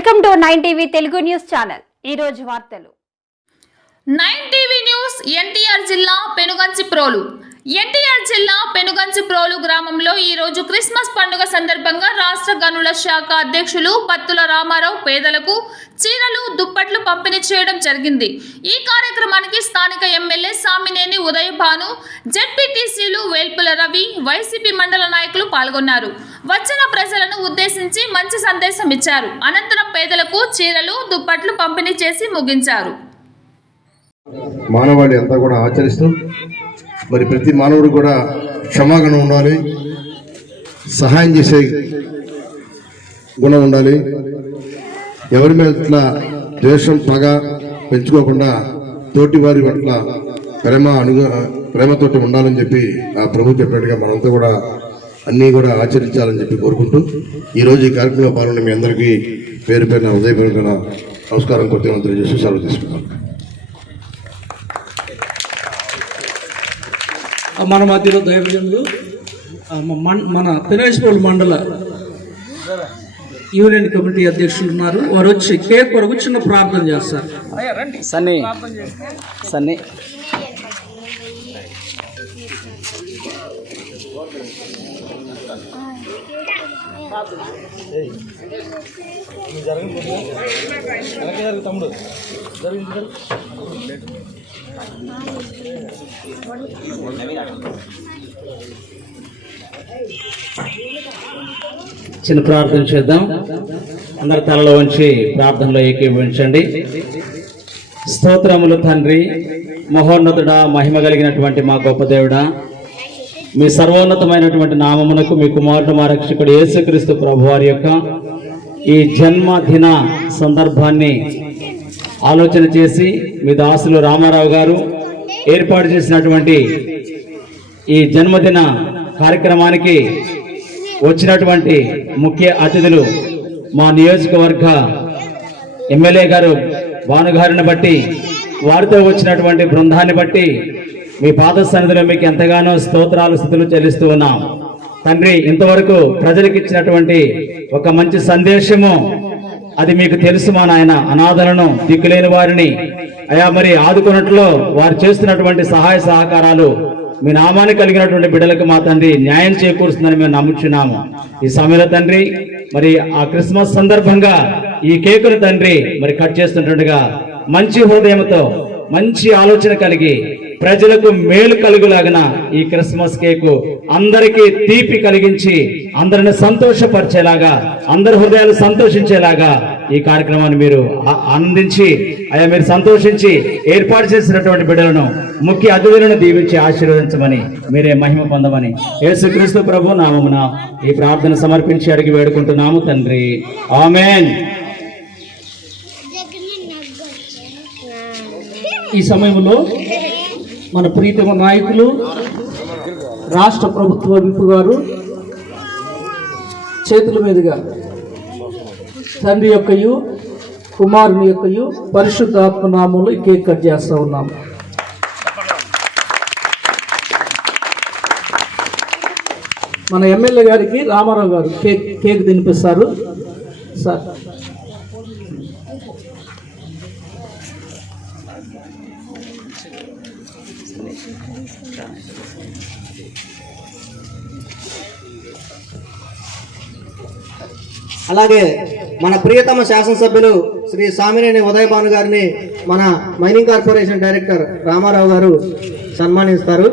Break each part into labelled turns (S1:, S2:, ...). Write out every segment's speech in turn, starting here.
S1: Welcome to nine TV Telugu news channel. ఈ రోజు వార్తలు.
S2: నైన్ టీవీ న్యూస్ ఎన్టీఆర్ జిల్లా పెనుగంచి ప్రోలు. ఎన్టీఆర్ జిల్లా పెనుగంచి ప్రోలు గ్రామంలో ఈ రోజు క్రిస్మస్ పండుగ సందర్భంగా రాష్ట్ర గనుల శాఖ అధ్యక్షులు బత్తుల రామారావు పేదలకు చీరలు దుప్పట్లు పంపిణీ చేయడం జరిగింది. ఈ కార్యక్రమానికి స్థానిక ఎమ్మెల్యే సామినేని ఉదయభాను జెడ్పీటీసీలు వేల్పుల రవి వైసీపీ మండల నాయకులు పాల్గొన్నారు. వచ్చిన ప్రజలను ఉద్దేశించి మంచి సందేశం ఇచ్చారు. అనంతరం పేదలకు చీరలు దుప్పట్లు పంపిణీ చేసి ముగించారు.
S3: మానవాళి అంతా కూడా ఆచరిస్తూ మరి ప్రతి మానవుడు కూడా క్షమాగణం ఉండాలి సహాయం చేసే గుణం ఉండాలి. ఎవరి మీద ఇట్లా ద్వేషం పగ పెంచుకోకుండా తోటి వారి పట్ల ప్రేమ అనుగు ప్రేమతోటి ఉండాలని చెప్పి ఆ ప్రభు చెప్పినట్టుగా మనంతా కూడా అన్నీ కూడా ఆచరించాలని చెప్పి కోరుకుంటూ ఈరోజు ఈ కార్యక్రమంలో పాల్గొన్న మీ అందరికీ పేరు పేరున ఉదయపూర్వక నమస్కారం కొద్దిగా తెలియజేసి సెలవు తీసుకున్నాను
S4: మన మధ్యలో దైవజనులు మన- మన మండల యూనియన్ కమిటీ అధ్యక్షులు ఉన్నారు. వారు వచ్చి కేక్ కొరకు చిన్న ప్రార్థన చేస్తారు.
S5: సన్నీ. సన్నీ. చిన్న ప్రార్థన చేద్దాం. అందరి తలలో ఉంచి ప్రార్థనలో ఏకీభవించండి. స్తోత్రములు తండ్రి మహోన్నతుడా మహిమ కలిగినటువంటి మా గొప్ప దేవుడా. మీ సర్వోన్నతమైనటువంటి నామమునకు మీ కుమారుడు మా రక్షకుడు యేసుక్రీస్తు ప్రభు వారి యొక్క ఈ జన్మదిన సందర్భాన్ని ఆలోచన చేసి మీ దాసులు రామారావు గారు ఏర్పాటు చేసినటువంటి ఈ జన్మదిన కార్యక్రమానికి వచ్చినటువంటి ముఖ్య అతిథులు మా నియోజకవర్గ ఎమ్మెల్యే గారు భానుగారిని బట్టి వారితో వచ్చినటువంటి బృందాన్ని బట్టి మీ పాద సన్నిధిలో మీకు ఎంతగానో స్తోత్రాలు స్థుతులు చెల్లిస్తూ ఉన్నాం. తండ్రి ఇంతవరకు ప్రజలకు ఇచ్చినటువంటి ఒక మంచి సందేశము అది మీకు తెలుసు మా నాయన. అనాథలను దిక్కులేని వారిని అయా మరి ఆదుకున్నట్లో వారు చేస్తున్నటువంటి సహాయ సహకారాలు మీ నామాన్ని కలిగినటువంటి బిడ్డలకు మా తండ్రి న్యాయం చేకూరుస్తుందని మేము నమ్ముచున్నాము. ఈ సమయంలో తండ్రి మరి ఆ క్రిస్మస్ సందర్భంగా ఈ కేకును తండ్రి మరి కట్ చేస్తుంటుండగా మంచి హృదయంతో మంచి ఆలోచన కలిగి ప్రజలకు మేలు కలుగులాగన ఈ క్రిస్మస్ కేకు అందరికీ తీపి కలిగించి అందరిని సంతోషపరిచేలాగా అందరి హృదయాలు సంతోషించేలాగా ఈ కార్యక్రమాన్ని మీరు ఆ- ఆనందించి అయా మీరు సంతోషించి ఏర్పాటు చేసినటువంటి బిడ్డలను ముఖ్య అతిథులను దీవించి ఆశీర్వదించమని మీరే మహిమ పొందమని యేసుక్రీస్తు ప్రభు నామమున ఈ ప్రార్థన సమర్పించి అడిగి వేడుకుంటున్నాము తండ్రి. ఆమెన్.
S4: ఈ సమయంలో మన ప్రీతమ నాయకులు రాష్ట్ర ప్రభుత్వ విప్పు గారు చేతుల మీదుగా తండ్రి యొక్కయు కుమారుని యొక్కయు పరిశుద్ధాత్మ నామంలో కేక్ కట్ చేస్తూ ఉన్నాం. మన ఎమ్మెల్యే గారికి రామారావు గారు కేక్ కేక్ తినిపిస్తారు. సార్.
S6: అలాగే మన ప్రియతమ శాసనసభ్యులు శ్రీ సామినేని ఉదయభాను గారిని మన మైనింగ్ కార్పొరేషన్ డైరెక్టర్ రామారావు గారు సన్మానిస్తారు.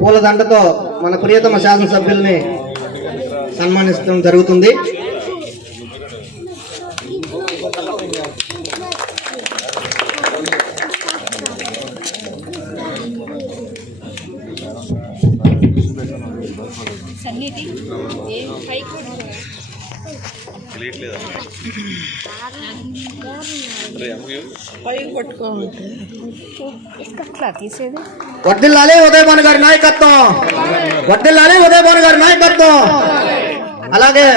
S6: పూలదండతో మన ప్రియతమ శాసనసభ్యుల్ని సన్మానించడం జరుగుతుంది.
S7: తెలియట్లేదా
S6: వర్దిల్లాలి ఉదయభాను గారి నాయకత్వం. వర్దిల్లాలి ఉదయభాను గారి నాయకత్వం. అలాగే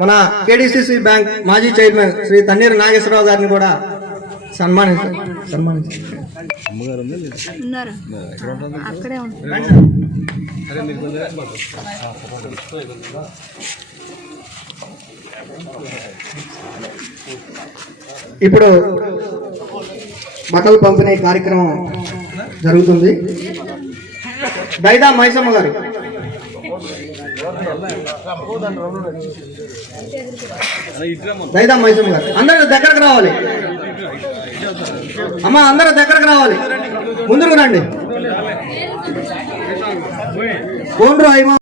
S6: మన కేడిసిసి బ్యాంక్ మాజీ చైర్మన్ శ్రీ తన్నీరు నాగేశ్వరరావు గారిని కూడా సన్మానించారు సన్మానించారు. ఇప్పుడు బట్టలు పంపిణీ కార్యక్రమం జరుగుతుంది. దైదా మైసమ్మ గారు. దైదా మైసమ్మ గారు. అందరూ దగ్గరకు రావాలి. అమ్మ అందరూ దగ్గరకు రావాలి. ముందుకు రండి. కోండ్రు అయిమ